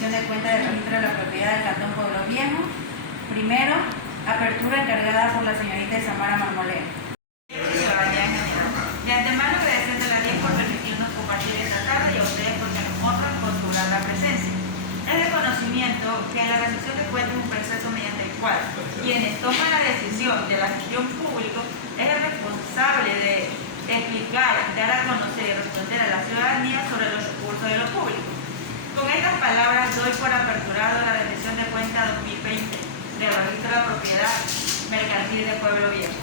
rendición de cuenta del registro de la propiedad del Cantón Pueblo Viejo. Primero, apertura encargada por la señorita Samara Marmoleo. De antemano agradeciendo a la 10 por permitirnos compartir esta tarde y a ustedes porque nos honran con su gran presencia. Es de conocimiento que la rendición de cuentas es un proceso mediante el cual quienes toman la decisión de la gestión pública es el responsable de explicar, dar a conocer y responder a la ciudadanía sobre los recursos de lo público. Con estas palabras doy por aperturado la rendición de cuentas 2020 del registro de la propiedad mercantil de Pueblo Viejo.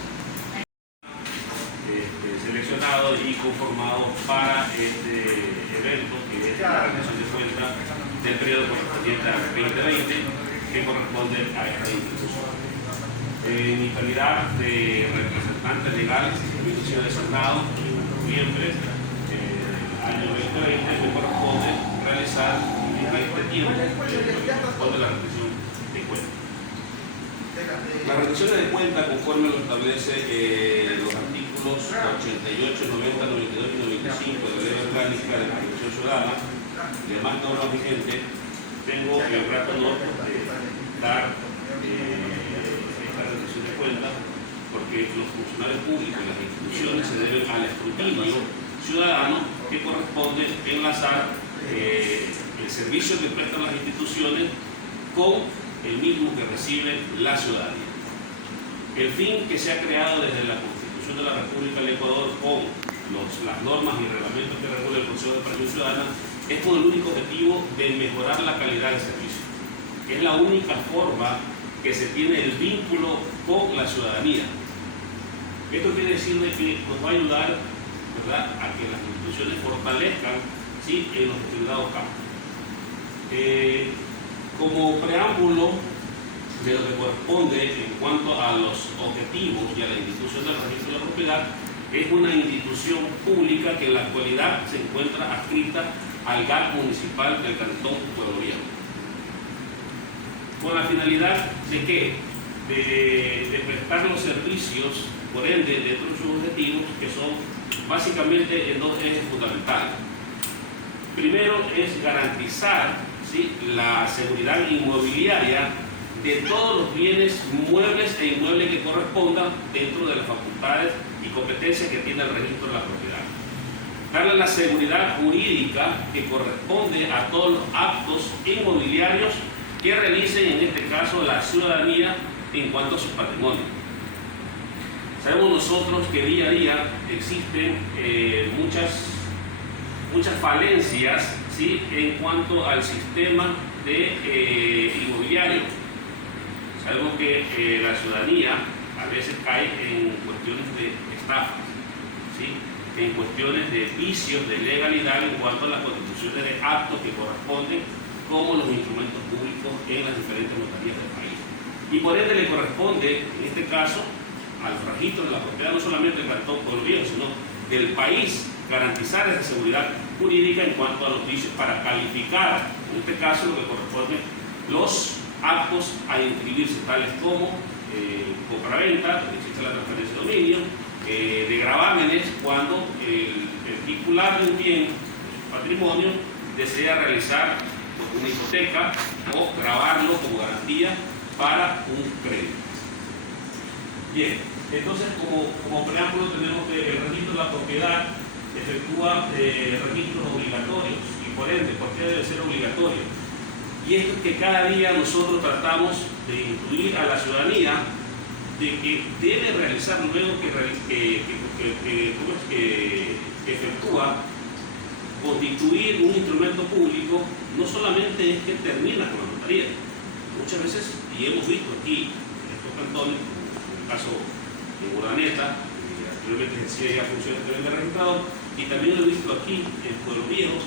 Seleccionado y conformado para este evento, que es la rendición de cuentas del periodo correspondiente al 2020, que corresponde a esta institución. En mi calidad de representante legal del servicio designado en noviembre del año 2020, me corresponde realizar en este tiempo corresponde la rendición de cuentas. Las rendiciones de cuentas, conforme lo establece los artículos 88, 90, 92 y 95 de la Ley Orgánica de la Administración Ciudadana, y demás normas vigentes, tengo el grato honor de dar esta rendición de cuentas, porque los funcionarios públicos y las instituciones se deben al escrutinio ciudadano que corresponde enlazar el servicio que prestan las instituciones con el mismo que recibe la ciudadanía. El fin que se ha creado desde la Constitución de la República del Ecuador con las normas y reglamentos que regula el Consejo de Participación Ciudadana es con el único objetivo de mejorar la calidad del servicio. Es la única forma que se tiene el vínculo con la ciudadanía. Esto quiere decir de que nos va a ayudar, ¿verdad?, a que las instituciones fortalezcan, ¿sí?, en los determinados campos. Como preámbulo de lo que corresponde en cuanto a los objetivos y a la institución del registro de la propiedad, es una institución pública que en la actualidad se encuentra adscrita al GAC municipal del Cantón Pueblo Viejo. Con la finalidad de ¿qué? De prestar los servicios, por ende, dentro de sus objetivos, que son básicamente en dos ejes fundamentales. Primero es garantizar, ¿sí?, la seguridad inmobiliaria de todos los bienes muebles e inmuebles que correspondan dentro de las facultades y competencias que tiene el registro de la propiedad. Darle la seguridad jurídica que corresponde a todos los actos inmobiliarios que realicen, en este caso, la ciudadanía en cuanto a su patrimonio. Sabemos nosotros que día a día existen muchas falencias, ¿sí?, en cuanto al sistema de inmobiliario. Sabemos que la ciudadanía a veces cae en cuestiones de estafas, ¿sí?, en cuestiones de vicios de legalidad en cuanto a las constituciones de actos que corresponden como los instrumentos públicos en las diferentes notarías del país. Y por ende le corresponde, en este caso, al registro de la propiedad, no solamente del Cantón Pueblo Viejo, sino del país, garantizar esa seguridad jurídica en cuanto a los vicios para calificar, en este caso, lo que corresponde los actos a inscribirse, tales como compraventa, donde existe la transferencia de dominio, de gravámenes, cuando el titular de un bien, patrimonio, desea realizar una hipoteca o gravarlo como garantía para un crédito. Bien, entonces como preámbulo tenemos que el registro de la propiedad efectúa registros obligatorios, y por ende, ¿por qué debe ser obligatorio? Y esto es que cada día nosotros tratamos de incluir a la ciudadanía de que debe realizar luego que efectúa constituir un instrumento público. No solamente es que termina con la notaría, muchas veces, y hemos visto aquí en estos cantones, en el caso de Urdaneta, anteriormente ejercía ya funciones de registrador, y también lo he visto aquí en Pueblo Viejo,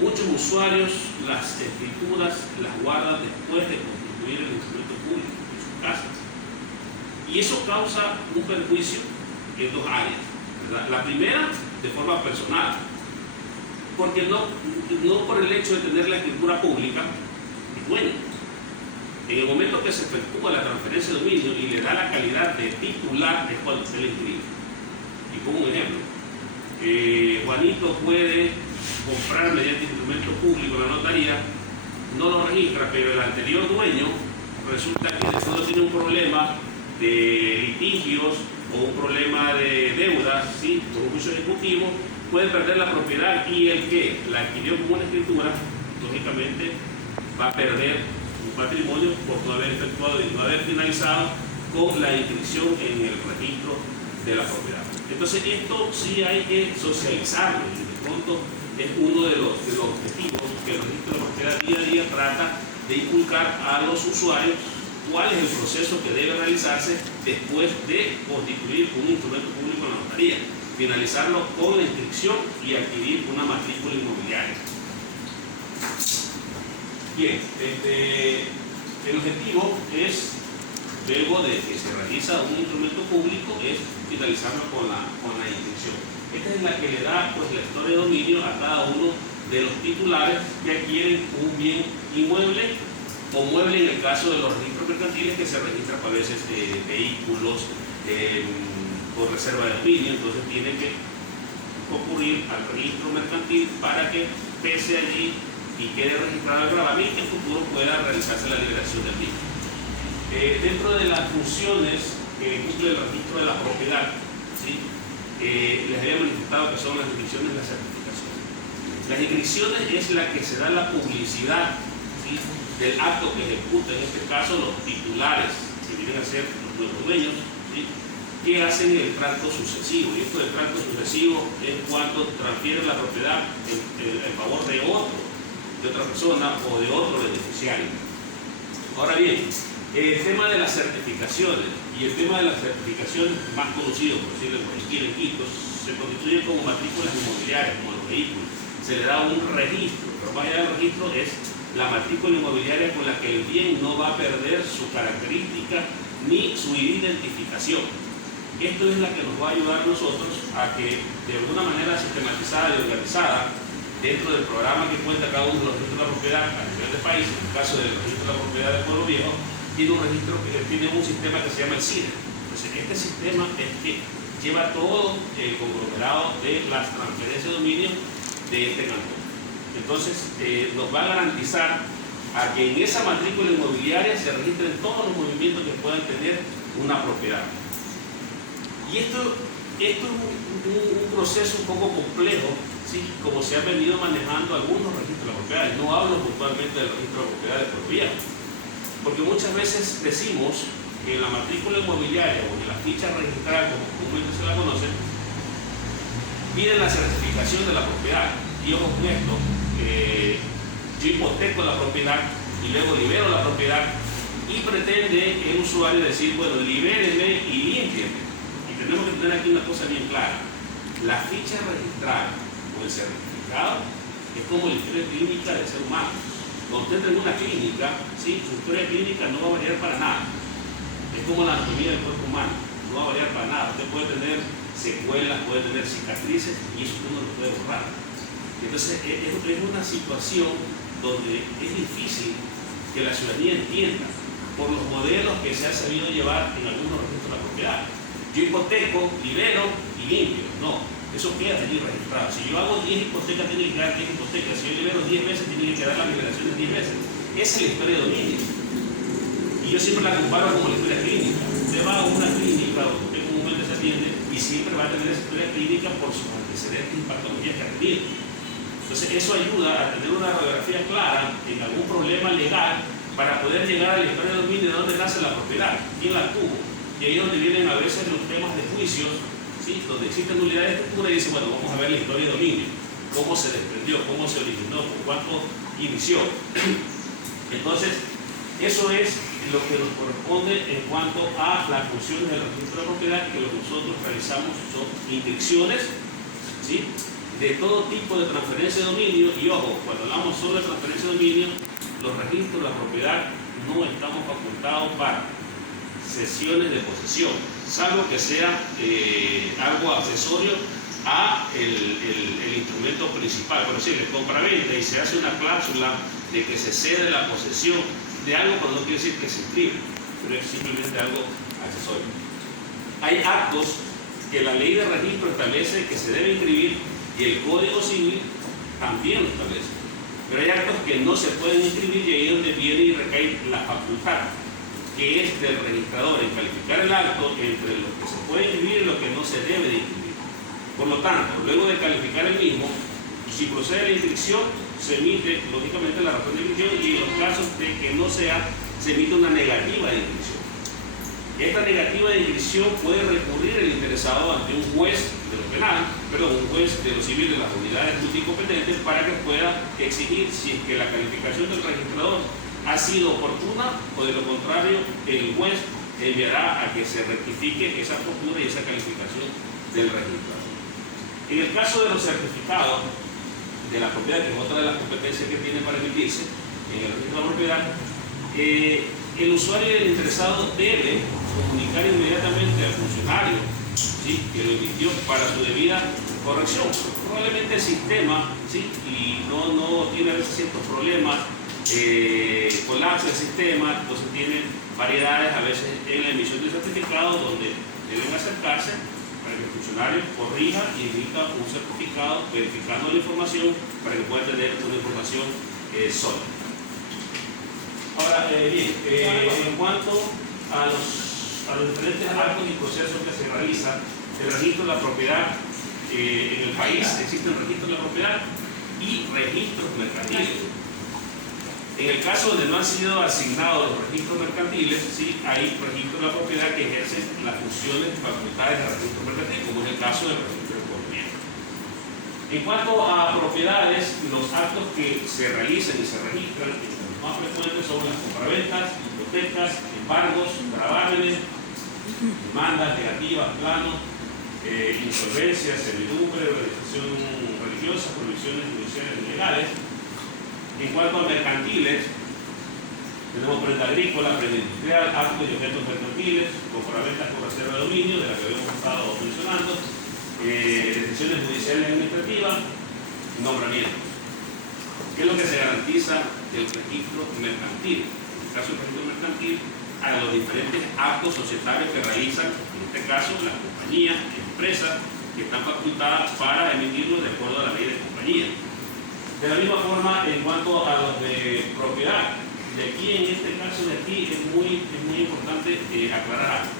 muchos usuarios las escrituras las guardan después de constituir el instrumento público en sus casas. Y eso causa un perjuicio en dos áreas, ¿verdad? La primera, de forma personal, porque no por el hecho de tener la escritura pública, es bueno. En el momento que se efectúa la transferencia de dominio y le da la calidad de titular, es cuando se le inscribe. Y como un ejemplo, Juanito puede comprar mediante instrumento público en la notaría no lo registra, pero el anterior dueño resulta que después tiene un problema de litigios o un problema de deudas, ¿sí?, por un juicio ejecutivo, puede perder la propiedad, y el que la adquirió como una escritura, lógicamente va a perder un patrimonio por no haber efectuado y no haber finalizado con la inscripción en el registro de la propiedad. Entonces esto sí hay que socializarlo, y de pronto es uno de los objetivos que el registro de la propiedad día a día trata de inculcar a los usuarios cuál es el proceso que debe realizarse después de constituir un instrumento público en la notaría, finalizarlo con la inscripción y adquirir una matrícula inmobiliaria. Bien, el objetivo es, luego de que se realiza un instrumento público, es finalizarlo con la inscripción. Esta es la que le da, pues, la historia de dominio a cada uno de los titulares que adquieren un bien inmueble o mueble, en el caso de los registros mercantiles, que se registran a veces vehículos por reserva de dominio. Entonces tiene que concurrir al registro mercantil para que pese allí y quede registrado el gravamen, y que en futuro pueda realizarse la liberación del bien. Dentro de las funciones que cumple el registro de la propiedad, ¿sí?, les había manifestado que son las inscripciones y las certificaciones. Las inscripciones es la que se da la publicidad, ¿sí?, del acto que ejecuta, en este caso los titulares, que vienen a ser los nuevos dueños, ¿sí?, que hacen el trato sucesivo. Y esto del trato sucesivo es cuando transfieren la propiedad en favor de otra persona o de otro beneficiario. Ahora bien, el tema de las certificaciones, y el tema de las certificaciones más conocido, por decirlo aquí en Quito, se constituyen como matrículas inmobiliarias, como los vehículos. Se le da un registro, pero más allá del registro es la matrícula inmobiliaria con la que el bien no va a perder su característica ni su identificación. Esto es la que nos va a ayudar a nosotros a que, de alguna manera sistematizada y organizada, dentro del programa que cuenta cada uno de los registros de la propiedad a nivel del país, en el caso del registro de la propiedad del Pueblo Viejo, tiene un sistema que se llama el CIDE. Entonces, este sistema es que lleva todo el conglomerado de las transferencias de dominio de este cantón. Entonces, nos va a garantizar a que en esa matrícula inmobiliaria se registren todos los movimientos que puedan tener una propiedad. Y esto es un proceso un poco complejo, ¿sí?, como se ha venido manejando algunos registros de la propiedad. No hablo puntualmente del registro de la propiedad de Pueblo Viejo, porque muchas veces decimos que en la matrícula inmobiliaria o en la ficha registrada, como comúnmente se la conoce, piden la certificación de la propiedad. Y ojo con esto, yo hipoteco la propiedad y luego libero la propiedad, y pretende el usuario decir, bueno, libéreme y límpieme. Y tenemos que tener aquí una cosa bien clara: la ficha registrada o el certificado es como la historia clínica del ser humano. Cuando usted entra en una clínica, ¿sí?, su historia clínica no va a variar para nada. Es como la anatomía del cuerpo humano, no va a variar para nada. Usted puede tener secuelas, puede tener cicatrices, y eso uno lo puede borrar. Entonces es una situación donde es difícil que la ciudadanía entienda por los modelos que se ha sabido llevar en algunos registros de la propiedad. Yo hipoteco, libero y limpio. No, eso queda allí registrado. Si yo hago 10 hipotecas, tiene que quedar 10 hipotecas. Si yo libero 10 veces, tiene que quedar la liberación de 10 veces. Esa es la historia de dominio. Y yo siempre la comparo como la historia clínica. Usted va a una clínica donde usted comúnmente se atiende y siempre va a tener esa historia clínica por sus antecedentes y patologías que ha tenido. Entonces eso ayuda a tener una radiografía clara en algún problema legal para poder llegar a la historia de dominio de dónde nace la propiedad, quién la tuvo. Y ahí es donde vienen a veces los temas de juicios, ¿sí?, donde existen nulidades de estructura, y dicen, bueno, vamos a ver la historia de dominio, cómo se desprendió, cómo se originó, con cuánto inició. Entonces, eso es lo que nos corresponde en cuanto a las funciones del registro de propiedad, que lo que nosotros realizamos son inscripciones, ¿sí?, de todo tipo de transferencia de dominio. Y ojo, cuando hablamos solo de transferencia de dominio, los registros de la propiedad no estamos facultados para cesiones de posesión, salvo que sea algo accesorio a el instrumento principal. Por decirle, compra-venta y se hace una cláusula de que se cede la posesión de algo, pero no quiere decir que se inscribe, pero es simplemente algo accesorio. Hay actos que la ley de registro establece que se debe inscribir, y el Código Civil también lo establece. Pero hay actos que no se pueden inscribir y ahí es donde viene y recae la facultad, que es del registrador en calificar el acto entre lo que se puede inscribir y lo que no se debe de inscribir. Por lo tanto, luego de calificar el mismo, si procede la inscripción, se emite lógicamente la razón de inscripción y en los casos de que no sea, se emite una negativa de inscripción. Esta negativa de inscripción puede recurrir el interesado ante un juez de lo penal, un juez de lo civil de las unidades multicompetentes para que pueda exigir si es que la calificación del registrador ha sido oportuna o de lo contrario el juez enviará a que se rectifique esa postura y esa calificación del registrador. En el caso de los certificados de la propiedad, que es otra de las competencias que tiene para emitirse en el registro de la propiedad, el usuario y el interesado debe comunicar inmediatamente al funcionario, ¿sí?, que lo emitió para su debida corrección. Probablemente el sistema, ¿sí?, y no tiene a veces ciertos problemas, colapsa el sistema, entonces tiene variedades a veces en la emisión de certificados donde deben acercarse para que el funcionario corrija y emita un certificado verificando la información para que pueda tener una información sólida. Ahora, bien, en cuanto a los diferentes actos y procesos que se realizan, el registro de la propiedad en el país, existen registros de la propiedad y registros mercantiles. En el caso donde no han sido asignados los registros mercantiles, sí, hay registros de la propiedad que ejercen las funciones y facultades del registro mercantil, como es el caso del registro de conocimiento. En cuanto a propiedades, los actos que se realizan y se registran, los más frecuentes son las compraventas, hipotecas, embargos, gravámenes, demandas negativas, planos, insolvencias, servidumbre, organización religiosa, prohibiciones judiciales y legales. En cuanto a mercantiles, tenemos prenda agrícola, prenda industrial, actos y objetos mercantiles, compraventas por reserva de dominio, de la que habíamos estado mencionando, decisiones judiciales y administrativas, nombramientos. ¿Qué es lo que se garantiza del registro mercantil? En el caso del registro mercantil, a los diferentes actos societarios que realizan, en este caso, las compañías, empresas, que están facultadas para emitirlos de acuerdo a la ley de compañía. De la misma forma, en cuanto a los de propiedad, de aquí, en este caso de aquí, es muy importante aclarar algo.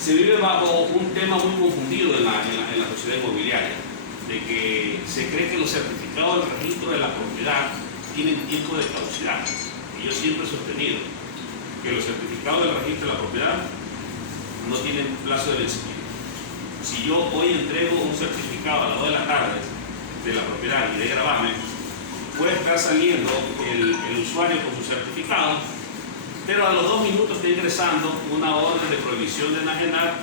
Se vive bajo un tema muy confundido en la sociedad inmobiliaria, de que se cree que los certificados del registro de la propiedad tienen tiempo de caducidad. Y yo siempre he sostenido que los certificados del registro de la propiedad no tienen plazo de vencimiento. Si yo hoy entrego un certificado a las 2 de la tarde de la propiedad y de gravamen, puede estar saliendo el usuario con su certificado, pero a los 2 minutos está ingresando una orden de prohibición de enajenar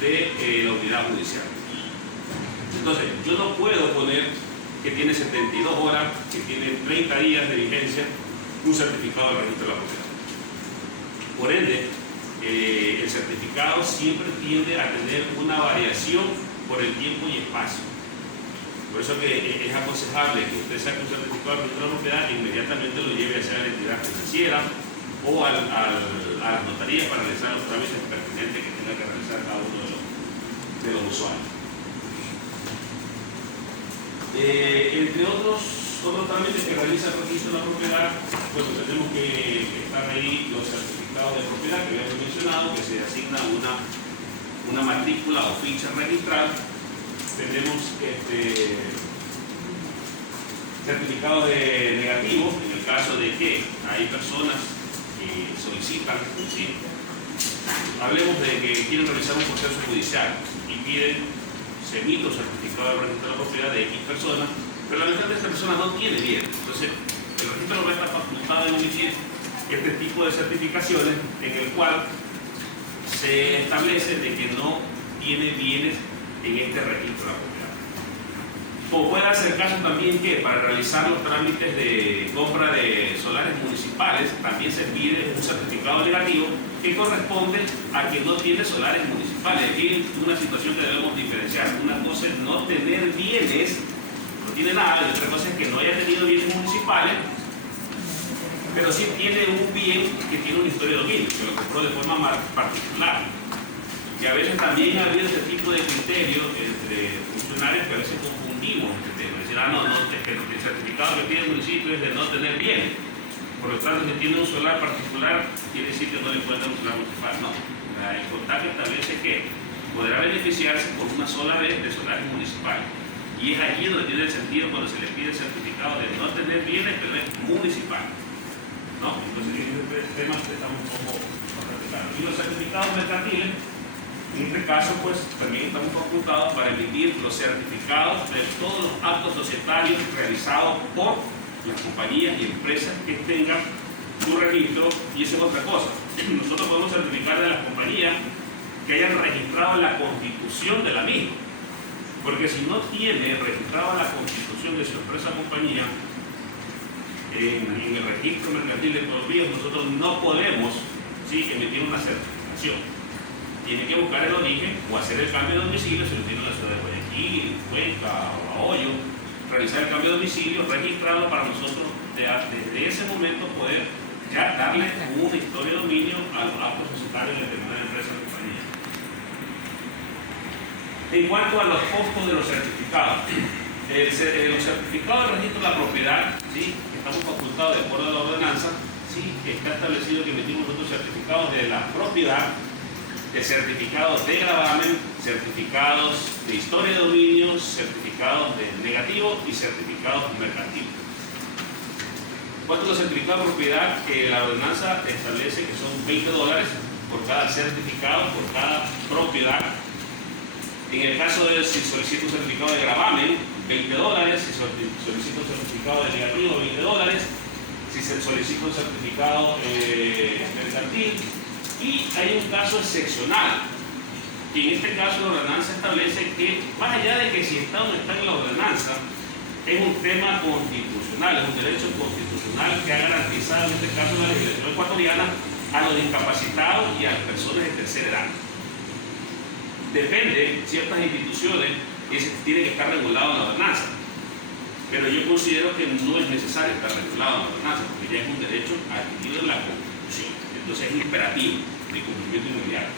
de la unidad judicial. Entonces, yo no puedo poner que tiene 72 horas, que tiene 30 días de vigencia, un certificado de registro de la propiedad. Por ende, el certificado siempre tiende a tener una variación por el tiempo y espacio. Por eso que es aconsejable que usted saque un certificado de registro de la propiedad e inmediatamente lo lleve hacia la entidad financiera o a las notarías para realizar los trámites pertinentes que tenga que realizar cada uno de los usuarios. Entre otros trámites que realiza el registro de la propiedad, bueno, tenemos que estar ahí los certificados de propiedad que habíamos mencionado, que se asigna una matrícula o ficha registral. Tenemos certificados de negativos en el caso de que hay personas que solicitan, ¿sí? Hablemos de que quieren realizar un proceso judicial y piden, se emite un certificado de registro de la propiedad de X personas, pero lamentablemente esta persona no tiene bienes. Entonces, el registro va a estar facultado en emitir este tipo de certificaciones en el cual se establece de que no tiene bienes en este registro de la propiedad. O puede hacer caso también que para realizar los trámites de compra de solares municipales también se pide un certificado negativo que corresponde a que no tiene solares municipales. Aquí hay una situación que debemos diferenciar. Una cosa es no tener bienes, no tiene nada, y otra cosa es que no haya tenido bienes municipales, pero sí tiene un bien que tiene una historia de dominio, que lo compró de forma particular. Y a veces también ha habido este tipo de criterios entre funcionarios que a veces confunden restringimos este tema. Es decir, no, es que el certificado que tiene el municipio es de no tener bienes. Por lo tanto, si tiene un solar particular, quiere decir que no le puede dar un solar municipal. No. El CONTAC establece que podrá beneficiarse por una sola vez de solares municipales. Y es allí donde tiene el sentido cuando se le pide el certificado de no tener bienes, pero es municipal. ¿No? Entonces, en este tema estamos un poco bastante claros. Y los certificados mercantiles, en este caso, pues también estamos facultados para emitir los certificados de todos los actos societarios realizados por las compañías y empresas que tengan su registro. Y esa es otra cosa. Nosotros podemos certificar de las compañías que hayan registrado la constitución de la misma. Porque si no tiene registrada la constitución de su empresa o compañía en el registro mercantil de Colombia, nosotros no podemos emitir una certificación. Tiene que buscar el origen o hacer el cambio de domicilio, si lo tiene en la ciudad de Guayaquil, Cuenca o Bahoyo, realizar el cambio de domicilio registrado para nosotros desde ese momento poder ya darle una historia de dominio a los actos societarios de determinada empresa o compañía. En cuanto a los costos de los certificados, los certificados de registro de la propiedad, ¿sí?, estamos facultados de acuerdo a la ordenanza, ¿sí?, está establecido que emitimos nosotros certificados de la propiedad, de certificados de gravamen, certificados de historia de dominio, certificados de negativo y certificados mercantiles. ¿Cuánto los certificados de propiedad? La ordenanza establece que son $20 por cada certificado, por cada propiedad. En el caso de si solicito un certificado de gravamen, $20. Si solicito un certificado de negativo, $20. Si se solicita un certificado mercantil. Y hay un caso excepcional, y en este caso la ordenanza establece que, más allá de que si está o no está en la ordenanza, es un tema constitucional, es un derecho constitucional que ha garantizado en este caso la legislación ecuatoriana a los discapacitados y a las personas de tercera edad. Depende, ciertas instituciones, ese tiene que estar regulado en la ordenanza, pero yo considero que no es necesario estar regulado en la ordenanza, porque ya es un derecho adquirido en la Constitución. Entonces es imperativo de cumplimiento inmediato.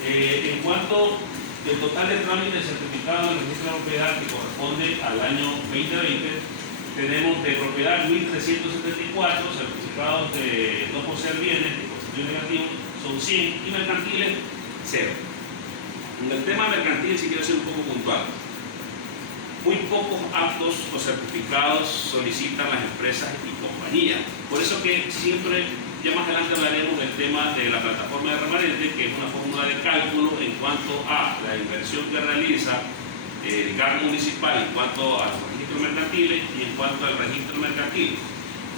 En cuanto al total de trámites de certificado del registro de propiedad que corresponde al año 2020, tenemos de propiedad 1.374, certificados de no poseer bienes, de constitución negativo, son 100, y mercantiles, 0. En el tema mercantil sí quiero ser un poco puntual. Muy pocos actos o certificados solicitan las empresas y compañías. Por eso que siempre, ya más adelante hablaremos del tema de la plataforma de remanente, que es una fórmula de cálculo en cuanto a la inversión que realiza el GAC municipal en cuanto a los registros mercantiles y en cuanto al registro mercantil.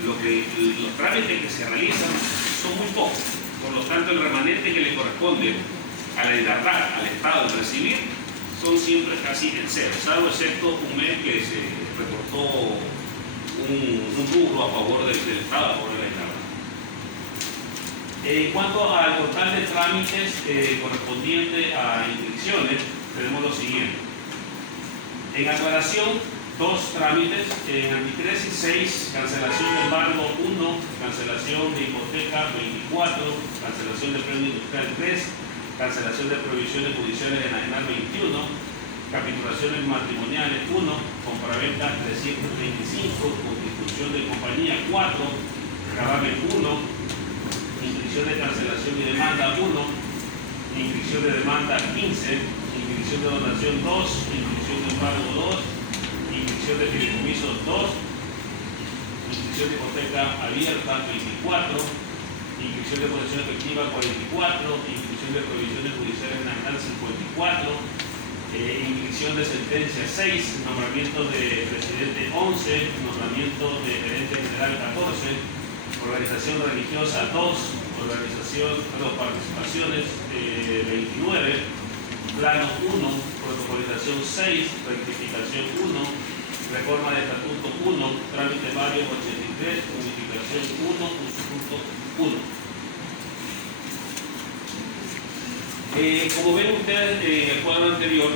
Los trámites que se realizan son muy pocos. Por lo tanto, el remanente que le corresponde a la IDARRAC, al Estado, de recibir, son siempre casi en cero, salvo excepto un mes que se reportó un rubro a favor del Estado, a favor de la IDARRAC. En cuanto al total de trámites correspondiente a inscripciones, tenemos lo siguiente. En aclaración, 2 trámites, en anticresis 6, cancelación de embargo 1, cancelación de hipoteca 24, cancelación de premio industrial 3, cancelación de prohibiciones judiciales en Arenal 21, capitulaciones matrimoniales 1, compraventa 325, constitución de compañía 4, gravamen 1, inscripción de cancelación y demanda 1, inscripción de demanda 15, inscripción de donación 2, inscripción de embargo 2, inscripción de fideicomisos 2, inscripción de hipoteca abierta 24, inscripción de posesión efectiva 44, inscripción de prohibiciones judiciales en Arenal 54, inscripción de sentencia 6, nombramiento de presidente 11, nombramiento de gerente general 14, organización religiosa 2, participaciones 29, plano 1, protocolización 6, rectificación 1, reforma de estatuto 1, trámite varios 83, unificación 1, instituto 1. Como ven ustedes en el cuadro anterior,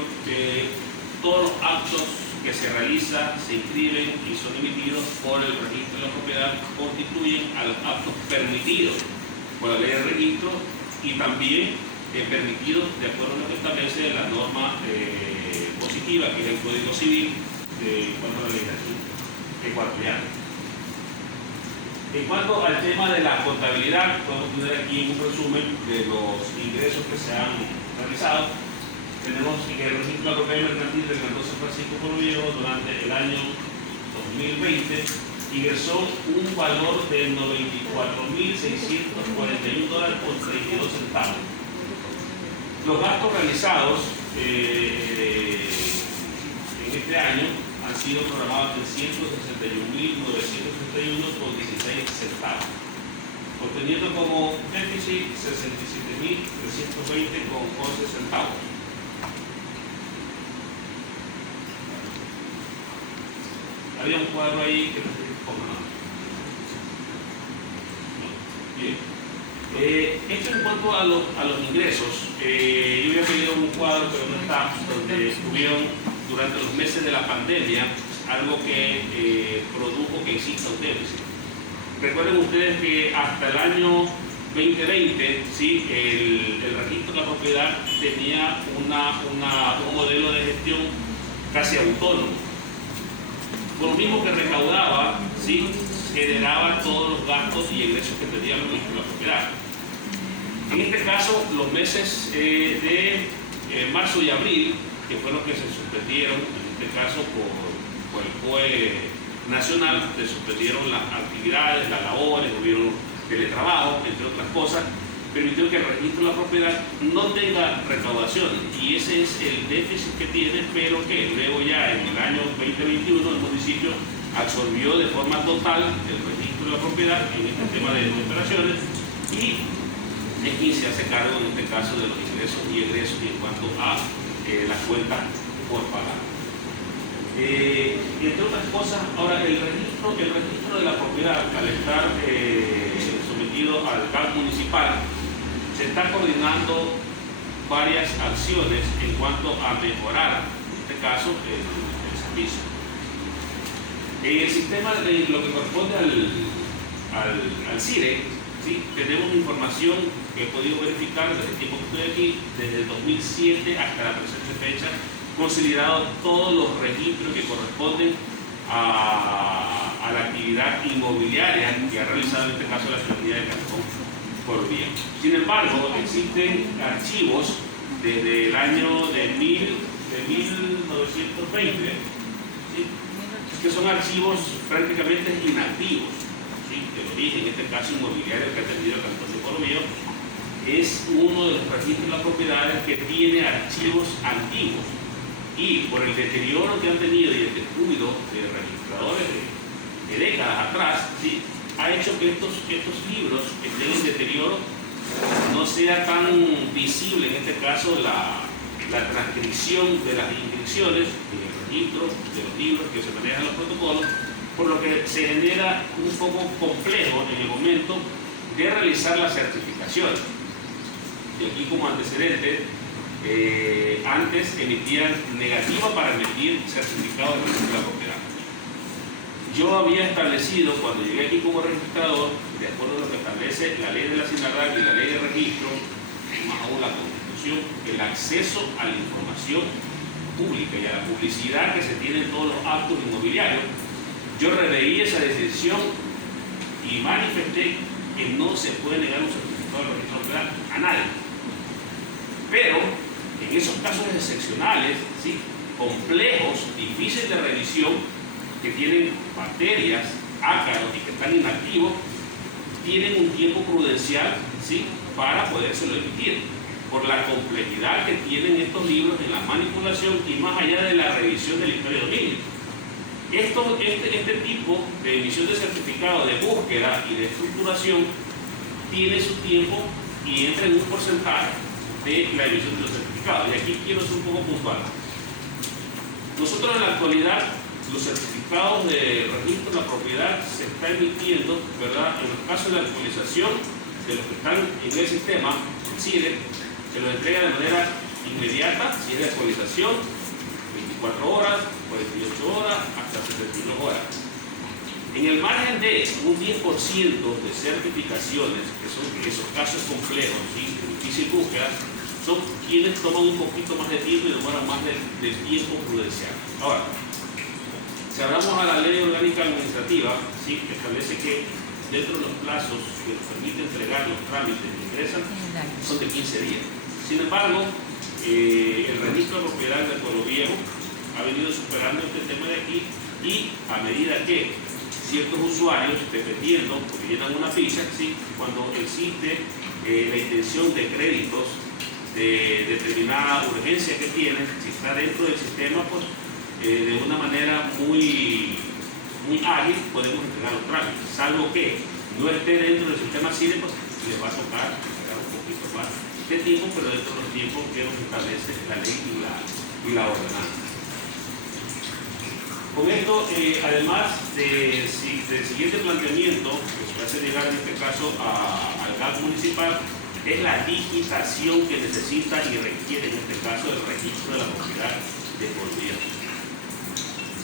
todos los actos que se realizan, se inscriben y son emitidos por el registro de la propiedad constituyen a los actos permitidos por la ley de registro y también permitidos de acuerdo a lo que establece la norma dispositiva, que es el Código Civil, en cuanto a la legislación ecuatoriana. En cuanto al tema de la contabilidad, podemos tener aquí un resumen de los ingresos que se han realizado. Tenemos que el registro de la propiedad mercantil del Cantón San Francisco Pueblo Viejo durante el año 2020 ingresó un valor de $94.641.32. Los gastos realizados en este año han sido programados en $161.961.16, obteniendo como déficit $67.320.11. Había un cuadro ahí que no sé cómo no. Bien. Esto en cuanto a los ingresos, yo había pedido un cuadro, pero no está, donde estuvieron durante los meses de la pandemia, algo que produjo que exista un déficit. Recuerden ustedes que hasta el año 2020, ¿sí? el registro de la propiedad tenía un modelo de gestión casi autónomo. Por lo mismo que recaudaba, ¿sí? generaba todos los gastos y ingresos que tenía el registro de la propiedad. En este caso, los meses de marzo y abril, que fueron los que se suspendieron, en este caso por el COE nacional, se suspendieron las actividades, las labores, hubieron teletrabajo, entre otras cosas, permitió que el registro de la propiedad no tenga recaudaciones, y ese es el déficit que tiene, pero que luego ya en el año 2021 el municipio absorbió de forma total el registro de la propiedad en este tema de operaciones, y es quien se hace cargo en este caso de los ingresos y egresos en cuanto a las cuentas por pagar. Entre otras cosas, ahora el registro de la propiedad, al estar sometido al GAC municipal, se está coordinando varias acciones en cuanto a mejorar, en este caso, el servicio. En el sistema, de lo que corresponde al CIRE, ¿sí? tenemos información que he podido verificar desde el tiempo que estoy aquí, desde el 2007 hasta la presente fecha, considerado todos los registros que corresponden a la actividad inmobiliaria que ha realizado en este caso la Secretaría de Cantón Pueblo Viejo. Sin embargo, existen archivos desde el año de 1920, ¿sí? que son archivos prácticamente inactivos. ¿Sí? El origen, en este caso inmobiliario que ha tenido el Cantón de Pueblo Viejo, es uno de los registros de las propiedades que tiene archivos antiguos, y por el deterioro que han tenido y el descuido de registradores de décadas atrás, ¿sí? ha hecho que estos libros que estén en deterioro no sea tan visible, en este caso, la transcripción de las inscripciones en el registro de los libros que se manejan los protocolos, por lo que se genera un poco complejo en el momento de realizar la certificación. Y aquí, como antecedente, antes emitían negativa para emitir certificado de registro de la propiedad. Yo había establecido, cuando llegué aquí como registrador, de acuerdo a lo que establece la ley de la SINARAC y la ley de registro, más aún la Constitución, el acceso a la información pública y a la publicidad que se tiene en todos los actos inmobiliarios. Yo reveí esa decisión y manifesté que no se puede negar un certificado de registro de propiedad a nadie. Pero en esos casos excepcionales, ¿sí? complejos, difíciles de revisión, que tienen bacterias, ácaros y que están inactivos, tienen un tiempo prudencial, ¿sí? para podérselo emitir, por la complejidad que tienen estos libros en la manipulación y más allá de la revisión de la historia de dominio. Este tipo de emisión de certificado de búsqueda y de estructuración tiene su tiempo y entra en un porcentaje de la emisión de los certificados. Y aquí quiero ser un poco puntual. Nosotros en la actualidad, los certificados de registro de la propiedad se está emitiendo, ¿verdad? En los casos de la actualización de los que están en el sistema, el CIRE, se los entrega de manera inmediata, si es de actualización, 24 horas, 48 horas, hasta 72 horas. En el margen de un 10% de certificaciones, que son esos casos complejos y de difícil búsqueda, son quienes toman un poquito más de tiempo y demoran más del tiempo prudencial. Ahora, si hablamos a la ley orgánica administrativa, ¿sí?, que establece que dentro de los plazos que nos permite entregar los trámites que ingresan son de 15 días. Sin embargo, el registro de propiedad de Pueblo Viejo ha venido superando este tema de aquí, y a medida que ciertos usuarios, dependiendo, porque llenan una ficha, ¿sí?, cuando existe la intención de créditos de determinada urgencia que tienen, si está dentro del sistema, pues de una manera muy ágil podemos entregar los trámites, salvo que no esté dentro del sistema CIDE, pues les va a tocar entregar un poquito más de tiempo, pero dentro de los tiempos que nos establece la ley y la ordenanza. Con esto, además del siguiente planteamiento que se hace llegar en este caso al GAC municipal, es la digitación que necesita y requiere en este caso el registro de la propiedad de Pueblo Viejo.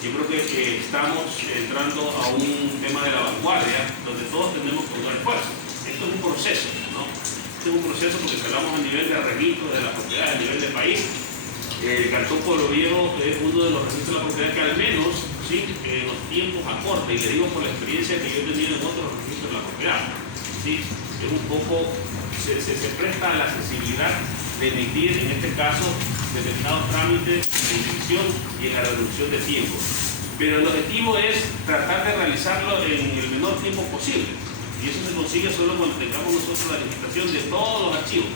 Yo creo que estamos entrando a un tema de la vanguardia donde todos tenemos que dar esfuerzo. Esto es un proceso, ¿no? Esto es un proceso porque si hablamos a nivel de registro de la propiedad a nivel del país, el Cantón Pueblo Viejo es uno de los registros de la propiedad que al menos, ¿sí?, en los tiempos acorta, y le digo por la experiencia que yo he tenido en otros registros de la propiedad, ¿sí?, es un poco, se presta a la accesibilidad de emitir, en este caso, determinados trámites de inscripción y en la reducción de tiempo. Pero el objetivo es tratar de realizarlo en el menor tiempo posible. Y eso se consigue solo cuando tengamos nosotros la digitación de todos los archivos.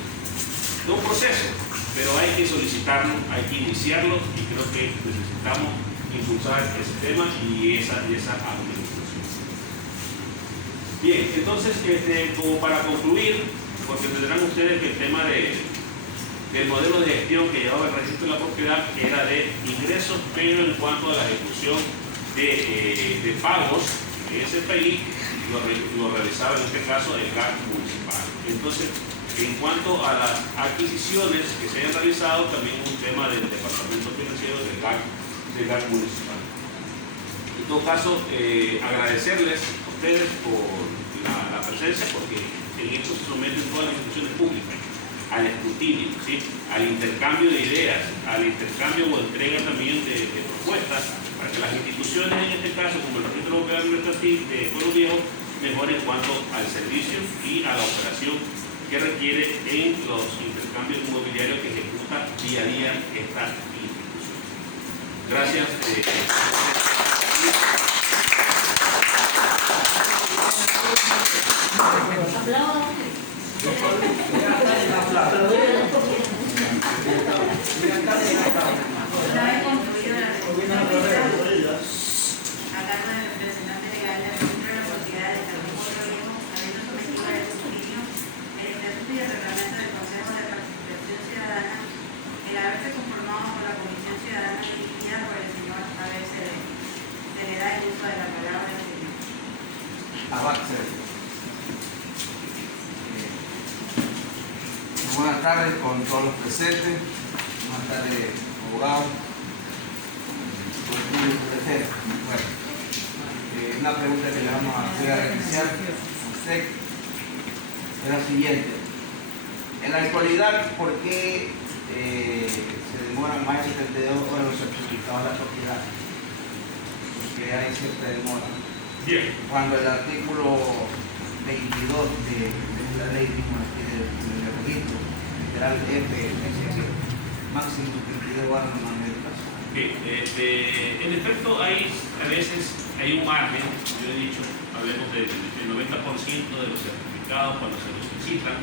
Es un proceso, pero hay que solicitarlo, hay que iniciarlo, y creo que necesitamos impulsar ese tema y esa administración. Bien, entonces, como para concluir, porque tendrán ustedes que el tema del modelo de gestión que llevaba el registro de la propiedad era de ingresos, pero en cuanto a la ejecución de pagos en ese país, lo realizaba en este caso el GAC municipal. Entonces, en cuanto a las adquisiciones que se hayan realizado, también un tema del departamento financiero del GAC municipal. En todo caso, agradecerles a ustedes por la presencia, porque en esto se someten todas las instituciones públicas al escrutinio, ¿sí?, al intercambio de ideas, al intercambio o entrega también de propuestas, para que las instituciones, en este caso, como el registro de Pueblo Viejo, mejoren en cuanto al servicio y a la operación que requiere en los intercambios inmobiliarios que ejecuta día a día esta institución. Gracias. Una vez concluido la sesión a cargo del representante legal del registro de la propiedad de Cantón Pueblo Viejo, habiendo sometido al escrutinio el estatuto y el reglamento del Consejo de Participación Ciudadana, el haberse conformado por la Comisión Ciudadana dirigida por el señor Abel Cedeño. Se le da el uso de la palabra al señor. Buenas tardes con todos los presentes. Buenas tardes, abogado. Bueno, una pregunta que le vamos a realizar a usted es la siguiente. En la actualidad, ¿por qué se demoran más de 72 horas los certificados de la propiedad? Porque hay cierta demora. Bien. Cuando el artículo 22 de la ley misma del registro literal F dice que máximo 22 horas no más de plazo. En efecto, a veces hay un margen. Yo he dicho, hablemos del 90% de los certificados cuando se los solicitan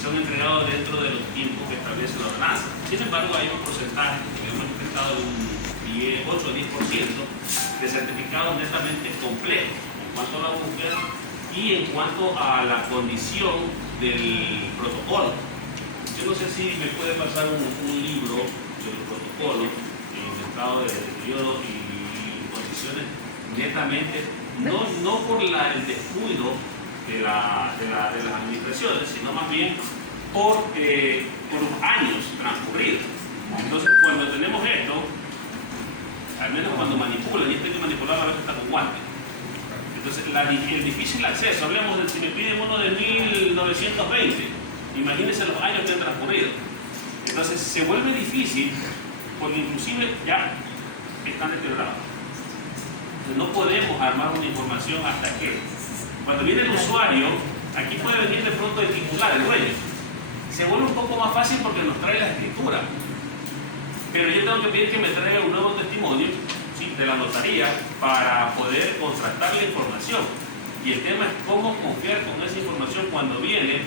son entregados dentro de los tiempos que establece la ordenanza. Sin embargo, hay un porcentaje que hemos detectado de un 8 o 10% de certificados netamente complejos en cuanto a la búsqueda y en cuanto a la condición del protocolo. Yo no sé si me puede pasar un libro del protocolo en estado de deterioro y condiciones netamente, no por el descuido de las administraciones, sino más bien por los años transcurridos. Entonces, cuando tenemos esto, al menos cuando manipulan, y esto hay que manipular a veces hasta con guantes. Entonces, el difícil acceso, hablemos de si me piden uno de 1920 y Imagínense los años que han transcurrido. Entonces se vuelve difícil porque inclusive ya están deteriorados. Entonces no podemos armar una información hasta que cuando viene el usuario, aquí puede venir de pronto el titular, el dueño. Se vuelve un poco más fácil porque nos trae la escritura. Pero yo tengo que pedir que me traiga un nuevo testimonio, ¿sí?, de la notaría para poder contrastar la información. Y el tema es cómo confiar con esa información cuando viene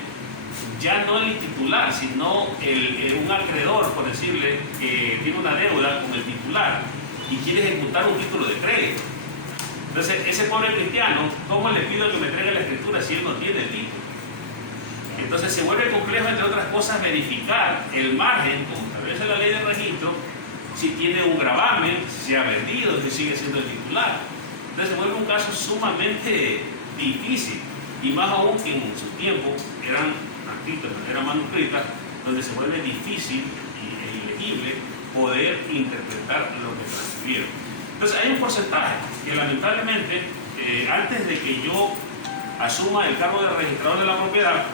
ya no el titular, sino un acreedor, por decirle, que tiene una deuda con el titular y quiere ejecutar un título de crédito. Entonces, ese pobre cristiano, ¿cómo le pido que me traiga la escritura si él no tiene el título? Entonces se vuelve complejo, entre otras cosas, verificar el margen, como establece la ley de registro, si tiene un gravamen, si se ha vendido, si sigue siendo el titular. Entonces se vuelve un caso sumamente difícil, y más aún que en su tiempo eran transcritos de manera manuscrita, donde se vuelve difícil e ilegible poder interpretar lo que transcribieron. Entonces hay un porcentaje que lamentablemente, antes de que yo asuma el cargo de registrador de la propiedad,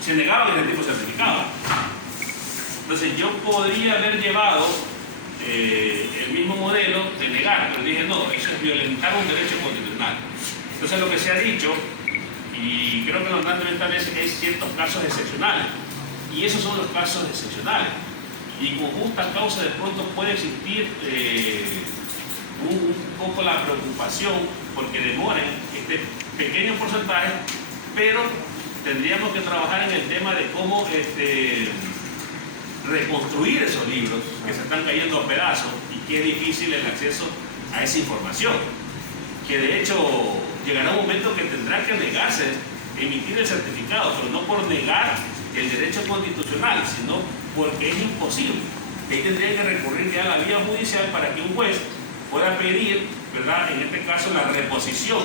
se negaban ese tipo de certificado. Entonces yo podría haber llevado el mismo modelo de negar, pero dije no, eso es violentar un derecho constitucional. Entonces lo que se ha dicho, y creo que normalmente es que hay ciertos casos excepcionales, y esos son los casos excepcionales, y con justa causa de pronto puede existir un poco la preocupación porque demoren este pequeño porcentaje, pero tendríamos que trabajar en el tema de cómo reconstruir esos libros que se están cayendo a pedazos y que es difícil el acceso a esa información, que de hecho llegará un momento que tendrá que negarse emitir el certificado, pero no por negar el derecho constitucional, sino porque es imposible. Ahí tendría que recurrir ya a la vía judicial para que un juez pueda pedir, ¿verdad?, en este caso la reposición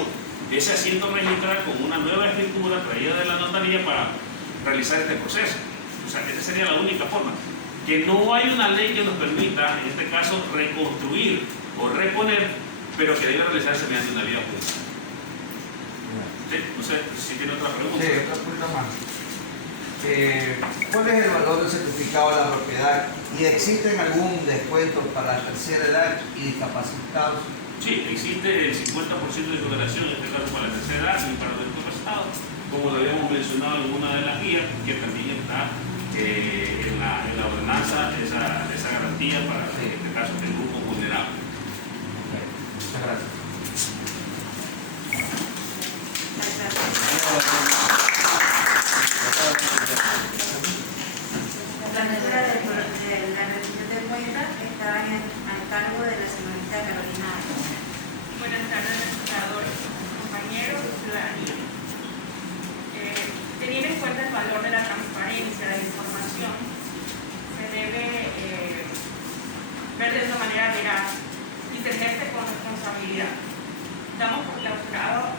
de ese asiento registral con una nueva escritura traída de la notaría para realizar este proceso. O sea, esa sería la única forma. Que no hay una ley que nos permita, en este caso, reconstruir o reponer, pero que debe realizarse mediante una vía judicial. ¿Sí? No sé si tiene otra pregunta. Sí, otra pregunta más. ¿Cuál es el valor del certificado de la propiedad? ¿Y existen algún descuento para la tercera edad y discapacitados? Sí, existe el 50% de exoneración, en este caso para la tercera edad y para los discapacitados, como lo habíamos mencionado en una de las guías, que también está en la ordenanza esa garantía para, en este caso, el grupo vulnerable. Okay. Muchas gracias. La lectura de la rendición de cuentas está al cargo de la señorita Carolina. Buenas tardes, legisladores, compañeros y ciudadanía. Teniendo en cuenta el valor de la transparencia de la información, se debe ver de una manera veraz y se ejerce con responsabilidad. Damos por clausurado